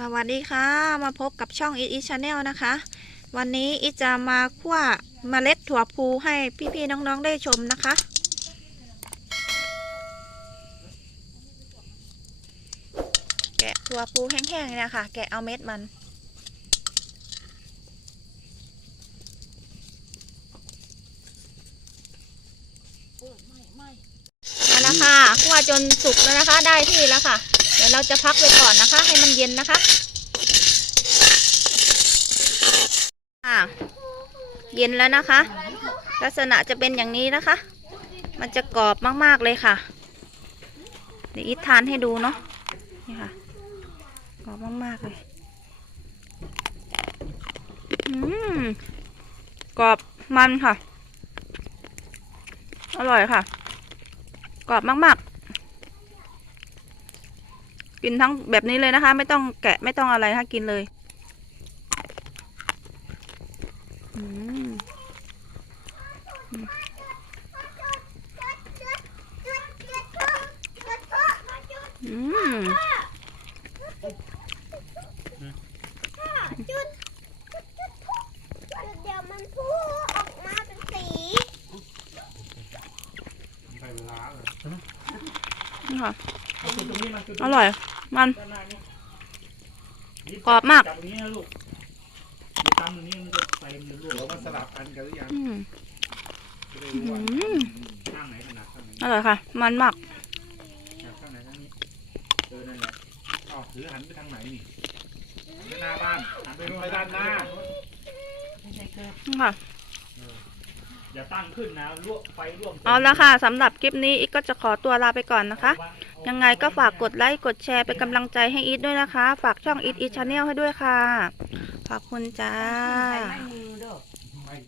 สวัสดีค่ะ มาพบกับช่อง It It Channel นะคะ วันนี้อิทจะมาคั่วมเมล็ดถั่วพูให้พี่ๆน้องๆได้ชมนะคะ แกะถั่วพูแห้งๆเนี่ยค่ะแกะเอาเม็ดมัน มาแล้ว คั่วจนสุกแล้วนะคะ ได้ที่แล้วค่ะ เดี๋ยวเราจะพักไว้ก่อนนะคะ ให้มันเย็นนะคะค่ะเย็นแล้วนะคะ ลักษณะจะเป็นอย่างนี้นะคะ มันจะกรอบมากๆเลยค่ะเดี๋ยวอีททานให้ดูเนาะนี่ค่ะกรอบมากๆเลยอืมกรอบมันค่ะ อร่อยค่ะ กรอบมากๆ กินทั้งแบบนี้เลยนะคะ ไม่ต้องแกะไม่ต้องอะไรนะคะกินเลยอืมอืมอืมจุดเดี๋ยวมันพุ่งออกมาเป็นสีนี่ค่ะเอาจุดตรงนี้มาจุดอร่อย มันด้านหน้านี่กรอบมาก จับตรงนี้นะลูกมีตำตรงนี้มันจะใส่มันลูกเดี๋ยวมันสลับกันกันหรือยังอืมจะได้อืรู้ว่ามข้างไหนถนัดข้างไหนอร่อยค่ะ มันมาก ถนัดข้างไหนข้างนี้เออนั่นแหละเอาถือหันไปทางไหนนี่หันไปหน้าบ้านหันไปไปด้านหน้านี่ค่ะ อย่าตั้งขึ้นนะลวกไฟลวกเอาละค่ะสำหรับคลิปนี้อีกก็จะขอตัวลาไปก่อนนะคะ ยังไงก็ฝากกดไลค์กดแชร์เป็นกำลังใจให้อีทด้วยนะคะ ฝากช่องอีทอีทชาแนลให้ด้วยค่ะ ขอบคุณจ้าใครไม่มือเด้อ